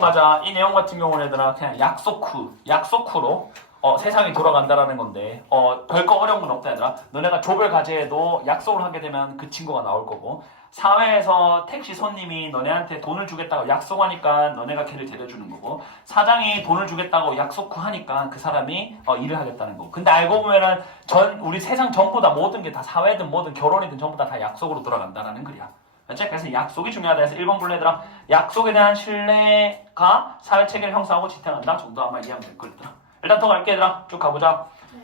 맞아. 이 내용 같은 경우는 얘들아 그냥 약속 후, 약속 후로 어, 세상이 돌아간다라는 건데 어, 별거 어려운 건 없다 얘들아. 너네가 조별 과제에도 약속을 하게 되면 그 친구가 나올 거고 사회에서 택시 손님이 너네한테 돈을 주겠다고 약속하니까 너네가 걔를 데려주는 거고 사장이 돈을 주겠다고 약속 후 하니까 그 사람이 어, 일을 하겠다는 거고 근데 알고 보면은 전 우리 세상 전부 다 모든 게 다 사회든 뭐든 결혼이든 전부 다 다 약속으로 돌아간다라는 글이야. 그렇지? 그래서 약속이 중요하다 해서 1번 블레드라 약속에 대한 신뢰가 사회 체계를 형성하고 지탱한다 정도 아마 이해하면 될 거더라. 일단 더 갈게 얘들아 쭉 가보자. 네.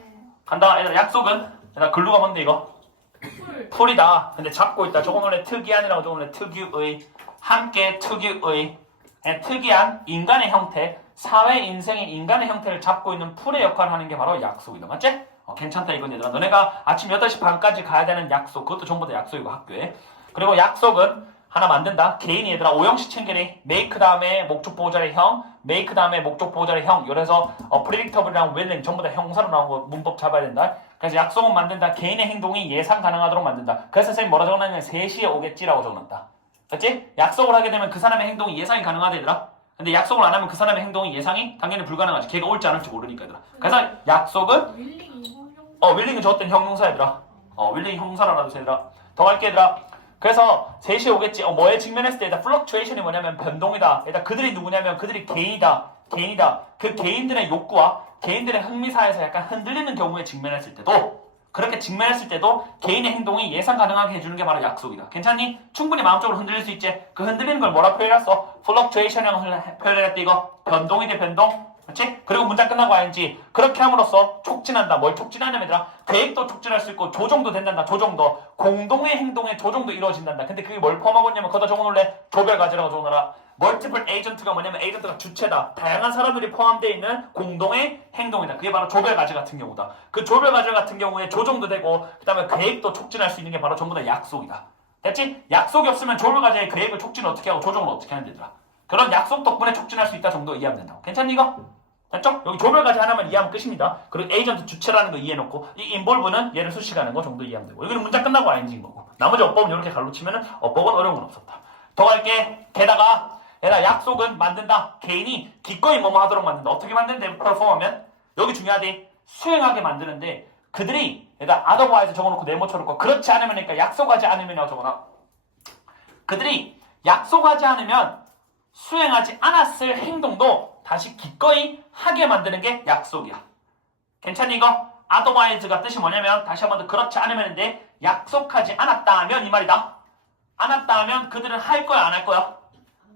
간다 얘들아 약속은 얘들아 글루가 뭔데 이거? 풀. 풀이다. 근데 잡고 있다. 저건 원래 특이한이라고 저건 원래 특유의 함께 특유의 예, 특이한 인간의 형태 사회 인생의 인간의 형태를 잡고 있는 풀의 역할을 하는 게 바로 약속이다. 맞지? 어, 괜찮다 이건 얘들아. 너네가 아침 8시 반까지 가야 되는 약속 그것도 전부 다 약속이고 학교에 그리고 약속은 하나 만든다. 개인이 얘들아 오형식 챙기래. make 다음에 목적 보호자의 형, make 다음에 목적 보호자의 형. 이래서 어, predictable이랑 willing 전부 다 형사로 나온 거 문법 잡아야 된다. 그래서 약속은 만든다. 개인의 행동이 예상 가능하도록 만든다. 그래서 선생님 뭐라 적어놨냐면 3시에 오겠지라고 적어놨다. 그렇지? 약속을 하게 되면 그 사람의 행동이 예상이 가능하다 얘들아. 근데 약속을 안 하면 그 사람의 행동이 예상이 당연히 불가능하지. 걔가 올지 안 올지 모르니까 얘들아. 그래서 약속은 윌링이. 어 윌링은 저었던 형용사 얘들아 어 윌링이 형사라도 얘들아 더 갈게 얘들아 그래서 3시에 오겠지. 어 뭐에 직면했을 때 일단 플럭츄에이션이 뭐냐면 변동이다. 일단 그들이 누구냐면 그들이 개인이다. 개인이다. 그 개인들의 욕구와 개인들의 흥미사에서 약간 흔들리는 경우에 직면했을 때도 그렇게 직면했을 때도 개인의 행동이 예상 가능하게 해주는 게 바로 약속이다. 괜찮니? 충분히 마음적으로 흔들릴 수 있지. 그 흔들리는 걸 뭐라 표현했어? 플럭츄에이션이라고 표현했대 이거? 변동이 돼 변동 그렇지? 그리고 문장 끝나고 ing 그렇게 함으로써 촉진한다. 뭘 촉진하냐면 얘들아 계획도 촉진할 수 있고 조정도 된단다. 조정도 공동의 행동에 조정도 이루어진단다. 근데 그게 뭘 포함하고 있냐면 거기다 적어놓을래 조별 과제라고 적어놔라. 멀티플 에이전트가 뭐냐면 에이전트가 주체다. 다양한 사람들이 포함되어 있는 공동의 행동이다. 그게 바로 조별 과제 같은 경우다. 그 조별 과제 같은 경우에 조정도 되고 그 다음에 계획도 촉진할 수 있는 게 바로 전부 다 약속이다. 됐지? 약속이 없으면 조별 과제의 계획을 촉진을 어떻게 하고 조정을 어떻게 하는 데더라. 그런 약속 덕분에 촉진할 수 있다 정도 이해하면 된다고. 괜찮니 이거? 됐죠? 여기 조별까지 하나만 이해하면 끝입니다. 그리고 에이전트 주체라는 거 이해해놓고 이 인볼브는 얘를 수식하는 거 정도 이해하면 되고 여기는 문장 끝나고 ING인 거고 나머지 어법은 이렇게 갈로치면 은 어법은 어려운 건 없었다. 더 갈게. 게다가 얘가 약속은 만든다. 개인이 기꺼이 뭐뭐 하도록 만든다. 어떻게 만드는데 퍼포하면 여기 중요하대. 수행하게 만드는데 그들이 얘가 otherwise 적어놓고 네모 쳐놓고 그렇지 않으면 그러니까 약속하지 않으면이라고 적어놔. 그들이 약속하지 않으면 수행하지 않았을 행동도 다시 기꺼이 하게 만드는 게 약속이야. 괜찮니 이거? otherwise가 뜻이 뭐냐면 다시 한 번 더 그렇지 않으면인데 약속하지 않았다면 이 말이다. 않았다 하면 그들은 할 거야 안 할 거야?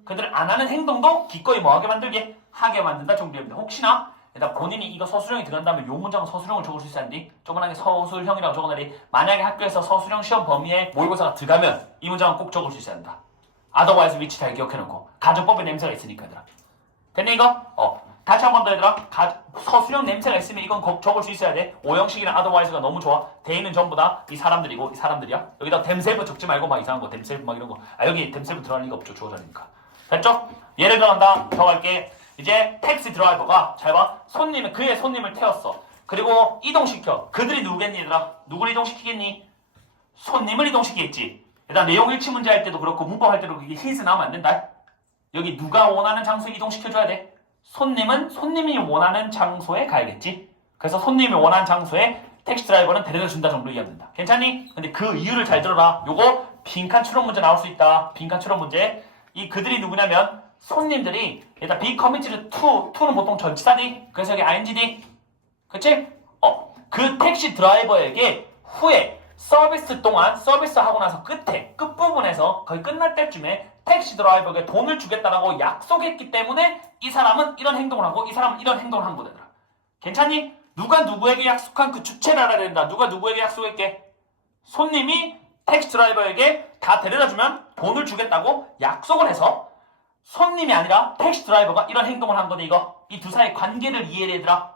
그들은 안 하는 행동도 기꺼이 뭐하게 만들게 하게 만든다 정도입니다. 혹시나 일단 본인이 이거 서술형이 들어간다면 요 문장은 서술형을 적을 수 있어야 하는데 조그맣게 서술형이라고 적어놔리 만약에 학교에서 서술형 시험 범위에 모의고사가 들어가면 이 문장은 꼭 적을 수 있어야 한다. otherwise 위치 잘 기억해놓고 가정법의 냄새가 있으니까 얘들아. 됐니 이거? 어. 다시 한 번 더 얘들아. 가- 서술형 냄새가 있으면 이건 거- 적을 수 있어야 돼. 오형식이나 otherwise가 너무 좋아. 대인은 전부 다 이 사람들이고 이 사람들이야. 여기다 댐셀프 적지 말고 막 이상한 거 댐셀프 막 이런 거. 아 여기 댐셀프 들어갈 리가 없죠. 주어자니까. 됐죠? 예를 들어간다. 더 갈게. 이제 택시 드라이버가 잘 봐. 손님을 그의 손님을 태웠어. 그리고 이동시켜. 그들이 누구겠니 얘들아? 누구를 이동시키겠니? 손님을 이동시키겠지. 일단 내용 일치 문제 할 때도 그렇고 문법 할 때도 그게 힌스 나오면 안 된다. 여기 누가 원하는 장소에 이동시켜줘야 돼. 손님은 손님이 원하는 장소에 가야겠지. 그래서 손님이 원하는 장소에 택시 드라이버는 데려다 준다 정도 이해하면 된다. 괜찮니? 근데 그 이유를 잘 들어라. 요거 빈칸 추론 문제 나올 수 있다. 빈칸 추론 문제. 이 그들이 누구냐면 손님들이 일단 be committed to, to는 보통 전치사디. 그래서 여기 ingd. 그치? 어. 그 택시 드라이버에게 후에 서비스 동안 서비스 하고 나서 끝에 끝부분에서 거의 끝날 때쯤에 택시 드라이버에게 돈을 주겠다라고 약속했기 때문에 이 사람은 이런 행동을 하고 이 사람은 이런 행동을 한 거더라. 괜찮니? 누가 누구에게 약속한 그 주체를 알아야 된다. 누가 누구에게 약속했게? 손님이 택시 드라이버에게 다 데려다 주면 돈을 주겠다고 약속을 해서 손님이 아니라 택시 드라이버가 이런 행동을 한 거다 이거. 이 두 사이의 관계를 이해해야 되더라.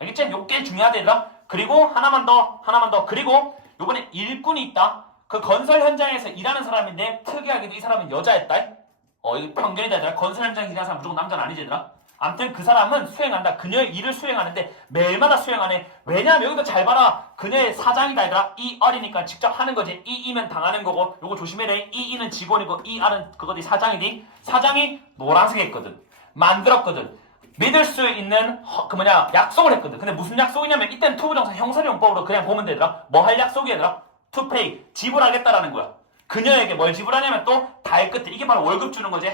알겠지? 요게 중요하다 얘들아. 그리고 하나만 더, 하나만 더. 그리고 요번에 일꾼이 있다. 그 건설 현장에서 일하는 사람인데 특이하게도 이 사람은 여자였다. 어, 이거 편견이다 얘들아. 건설 현장에서 일하는 사람 무조건 남자는 아니지 얘들아. 아무튼 그 사람은 수행한다. 그녀의 일을 수행하는데 매일마다 수행하네. 왜냐면 여기도 잘 봐라. 그녀의 사장이다 얘들아. 이 어리니까 직접 하는 거지. 이 이면 당하는 거고. 요거 조심해래. 이 이는 직원이고 이 알은 그거지 사장이지. 사장이 노란색 했거든. 만들었거든. 믿을 수 있는 허- 그 뭐냐 약속을 했거든. 근데 무슨 약속이냐면 이때는 투부정사 형사용법으로 그냥 보면 되더라. 뭐 할 약속이 얘들아? Pay 지불하겠다라는 거야. 그녀에게 뭘 지불하냐면 또달 끝에 이게 바로 월급 주는 거지.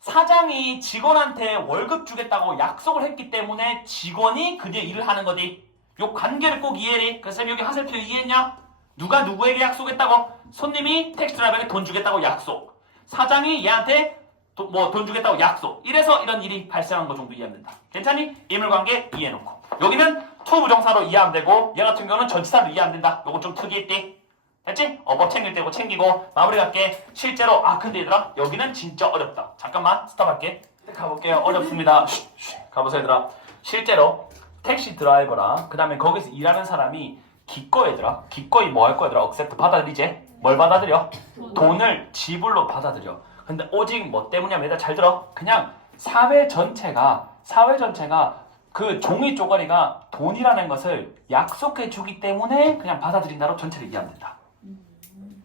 사장이 직원한테 월급 주겠다고 약속을 했기 때문에 직원이 그 뒤에 일을 하는 거지. 요 관계를 꼭 이해해. 그래서 여기 하슬표 이해했냐? 누가 누구에게 약속했다고? 손님이 택시 드라이버에게 돈 주겠다고 약속. 사장이 얘한테 뭐 돈 주겠다고 약속. 이래서 이런 일이 발생한 거 정도 이해하면 된다. 괜찮니? 인물관계 이해해놓고. 여기는 투 부정사로 이해하면 되고 얘 같은 경우는 전치사로 이해 안 된다. 요거 좀 특이했디. 됐지? 어법 챙길 때고 챙기고 마무리 갈게. 실제로 아 근데 얘들아 여기는 진짜 어렵다. 잠깐만 스탑할게. 가볼게요. 어렵습니다. 쉿, 쉿. 가보세요 얘들아. 실제로 택시 드라이버랑 그 다음에 거기서 일하는 사람이 기꺼이 얘들아. 기꺼이 뭐 할 거야 얘들아. 억셉트 받아들이지? 뭘 받아들여? 돈을 지불로 받아들여. 근데 오직 뭐 때문이냐면 얘들아 잘 들어. 그냥 사회 전체가 사회 전체가 그 종이 쪼가리가 돈이라는 것을 약속해 주기 때문에 그냥 받아들인다로 전체를 이해하면 된다.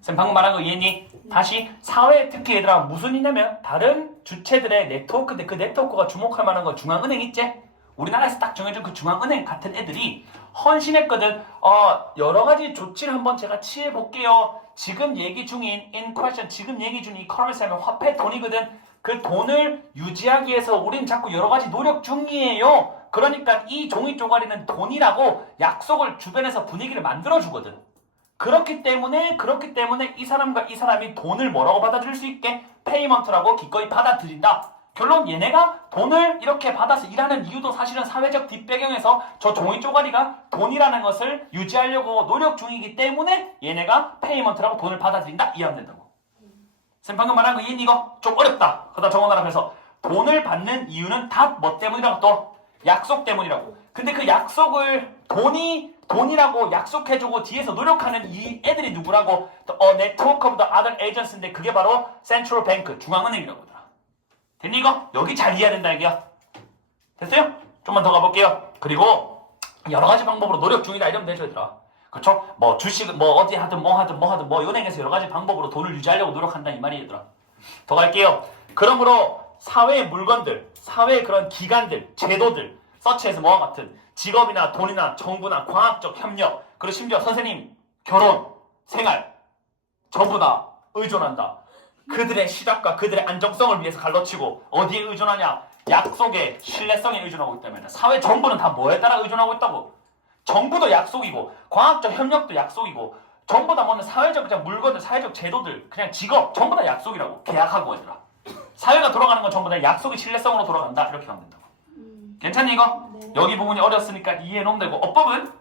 쌤 방금 말한 거 이해했니? 다시 사회 특히 얘들아 무슨 일이냐면 다른 주체들의 네트워크인데 그 네트워크가 주목할 만한 건 중앙은행 있지? 우리나라에서 딱 정해준 그 중앙은행 같은 애들이 헌신했거든. 어 여러 가지 조치를 한번 제가 취해 볼게요. 지금 얘기 중인 in question 지금 얘기 중인 이 커런시 하면 화폐 돈이거든. 그 돈을 유지하기 위해서 우린 자꾸 여러 가지 노력 중이에요. 그러니까 이 종이 쪼가리는 돈이라고 약속을 주변에서 분위기를 만들어 주거든. 그렇기 때문에 그렇기 때문에 이 사람과 이 사람이 돈을 뭐라고 받아들일 수 있게 페이먼트라고 기꺼이 받아들인다. 결론 얘네가 돈을 이렇게 받아서 일하는 이유도 사실은 사회적 뒷배경에서 저 종이 쪼가리가 돈이라는 것을 유지하려고 노력 중이기 때문에 얘네가 페이먼트라고 돈을 받아들인다 이해하면 된다고. 쌤 방금 말한 거 이해니 이거 좀 어렵다. 그러다 정원하라 그래서 돈을 받는 이유는 다 뭐 때문이라고 또 약속 때문이라고. 근데 그 약속을 돈이 돈이라고 약속해주고 뒤에서 노력하는 이 애들이 누구라고? 어, Network of the Other Agents인데 그게 바로 Central Bank 중앙은행이라고 하더라. 됐니 이거? 여기 잘 이해해야 된다 이게요. 됐어요? 좀만 더 가볼게요. 그리고 여러 가지 방법으로 노력 중이다 이러면 되죠 얘들아. 그렇죠? 뭐 주식 뭐 어디 하든 뭐 하든 뭐 하든 뭐 은행에서 여러 가지 방법으로 돈을 유지하려고 노력한다 이 말이 얘들아. 더 갈게요. 그러므로 사회의 물건들, 사회의 그런 기관들, 제도들, 서치에서 뭐와 같은 직업이나 돈이나 정부나 과학적 협력, 그리고 심지어 선생님, 결혼, 생활, 전부 다 의존한다. 그들의 시작과 그들의 안정성을 위해서 갈라치고 어디에 의존하냐? 약속의 신뢰성에 의존하고 있다 면 사회 전부는 다 뭐에 따라 의존하고 있다고? 정부도 약속이고 과학적 협력도 약속이고 전부 다 뭐는 사회적 그냥 물건들, 사회적 제도들, 그냥 직업 전부 다 약속이라고 계약하고 얘들아. 사회가 돌아가는 건 전부 다 약속의 신뢰성으로 돌아간다 이렇게 하면 된다고. 괜찮니 이거? 여기 부분이 어렸으니까 이해해 놓으면 되고 어법은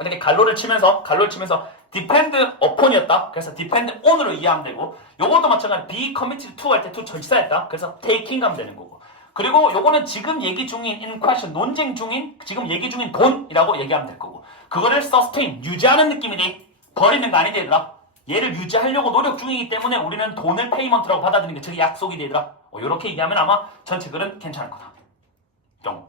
이렇게 갈로를 치면서 갈로를 치면서 depend upon이었다. 그래서 depend on으로 이해하면 되고 요것도 마찬가지로 be committed to 할 때 to 전치사였다. 그래서 taking 하면 되는 거고. 그리고 요거는 지금 얘기 중인 in question 논쟁 중인 지금 얘기 중인 돈이라고 얘기하면 될 거고. 그거를 sustain 유지하는 느낌이니 버리는 거 아니지 얘들아. 얘를 유지하려고 노력 중이기 때문에 우리는 돈을 페이먼트라고 받아들이는 게 저게 약속이 되더라. 어, 요렇게 얘기하면 아마 전체 글은 괜찮을 거다. 뿅.